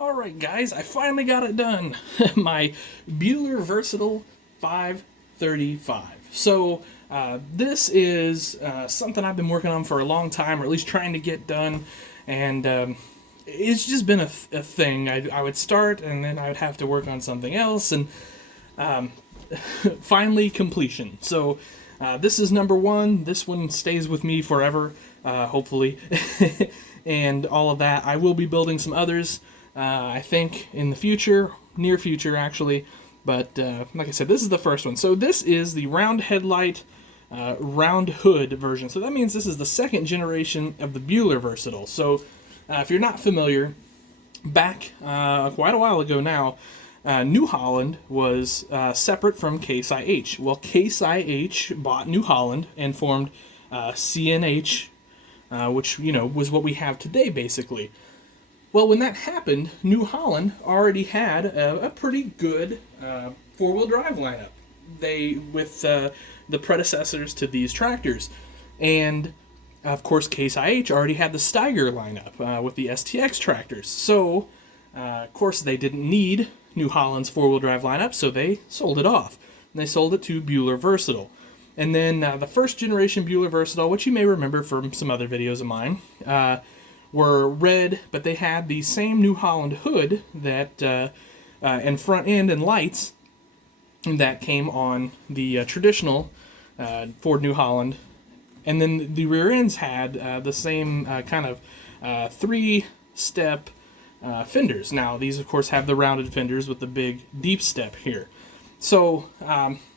Alright guys, I finally got it done. My Buhler Versatile 535. So this is something I've been working on for a long time, or at least trying to get done, and it's just been a thing. I would start and then I would have to work on something else, and finally completion. So this is number one. This one stays with me forever, hopefully, and all of that. I will be building some others. I think in the future, near future actually, but like I said, this is the first one. So this is the round headlight, round hood version. So that means this is the second generation of the Buhler Versatile. So if you're not familiar, back quite a while ago now, New Holland was separate from Case IH. Well, Case IH bought New Holland and formed CNH, which, you know, was what we have today basically. Well, when that happened, New Holland already had a pretty good four-wheel drive lineup. With the predecessors to these tractors, and of course, Case IH already had the Steiger lineup with the STX tractors. So, of course, they didn't need New Holland's four-wheel drive lineup, so they sold it off. And they sold it to Buhler Versatile. And then the first generation Buhler Versatile, which you may remember from some other videos of mine, were red, but they had the same New Holland hood that and front end and lights that came on the traditional Ford New Holland, and then the rear ends had the same kind of three-step fenders. Now these of course have the rounded fenders with the big deep step here. So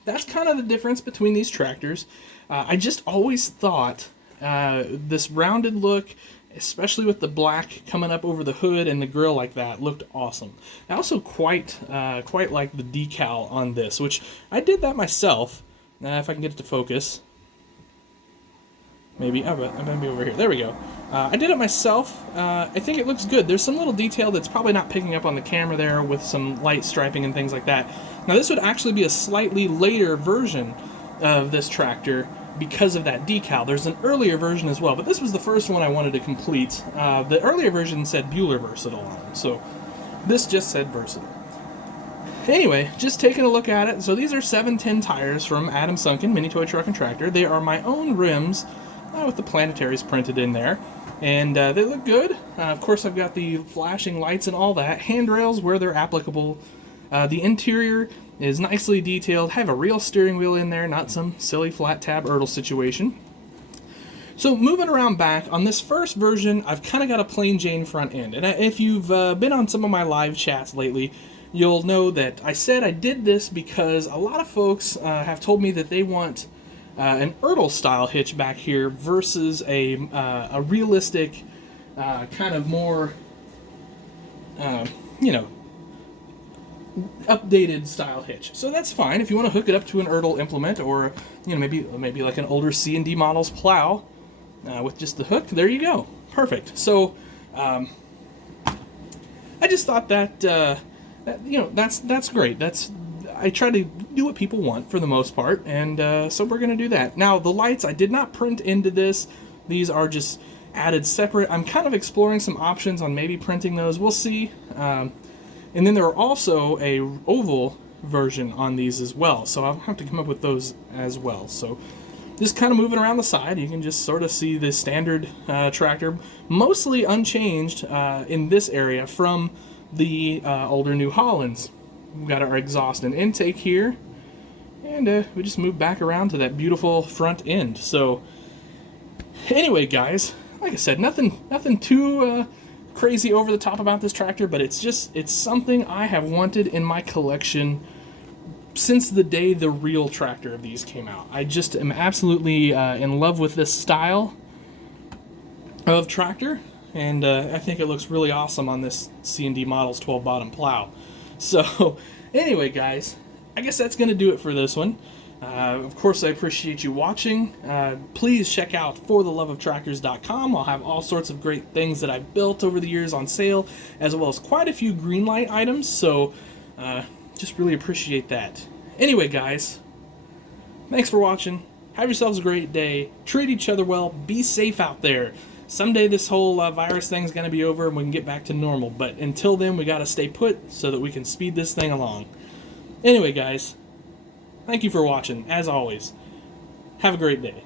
that's kind of the difference between these tractors. I just always thought this rounded look, especially with the black coming up over the hood and the grille like that, looked awesome. I also quite like the decal on this, which I did that myself. If I can get it to focus. Maybe over here. There we go. I did it myself. I think it looks good. There's some little detail that's probably not picking up on the camera there with some light striping and things like that. Now this would actually be a slightly later version of this tractor, because of that decal. There's an earlier version as well, but this was the first one I wanted to complete. The earlier version said Buhler Versatile on it, so this just said Versatile. Anyway, just taking a look at it. So these are 710 tires from Adam Sunken Mini Toy Truck and Tractor. They are my own rims with the planetaries printed in there, and they look good. Of course, I've got the flashing lights and all that. Handrails where they're applicable. The interior is nicely detailed. Have a real steering wheel in there, not some silly flat tab Ertl situation. So moving around back, on this first version, I've kind of got a plain Jane front end. And if you've been on some of my live chats lately, you'll know that I said I did this because a lot of folks have told me that they want an Ertl style hitch back here versus a realistic, kind of more, you know, updated style hitch. So that's fine if you want to hook it up to an Ertl implement, or you know, maybe like an older C&D model's plow with just the hook. There you go, perfect. So I just thought that, you know, that's great. I try to do what people want for the most part, and so we're gonna do that. Now the lights I did not print into this. These are just added separate. I'm kind of exploring some options on maybe printing those. We'll see. And then there are also a oval version on these as well, so I'll have to come up with those as well. So just kind of moving around the side, you can just sort of see the standard tractor, mostly unchanged in this area from the older New Hollands. We've got our exhaust and intake here, and we just move back around to that beautiful front end. So anyway, guys, like I said, nothing too crazy over the top about this tractor, but it's something I have wanted in my collection since the day the real tractor of these came out. I just am absolutely in love with this style of tractor, and I think it looks really awesome on this C&D Models 12 bottom plow. So anyway, guys, I guess that's going to do it for this one. Of course, I appreciate you watching. Please check out fortheloveoftractors.com. I'll have all sorts of great things that I've built over the years on sale, as well as quite a few Greenlight items, so just really appreciate that. Anyway, guys, thanks for watching. Have yourselves a great day. Treat each other well. Be safe out there. someday this whole virus thing's going to be over and we can get back to normal. But until then, we got to stay put so that we can speed this thing along. Anyway, guys, thank you for watching. As always, have a great day.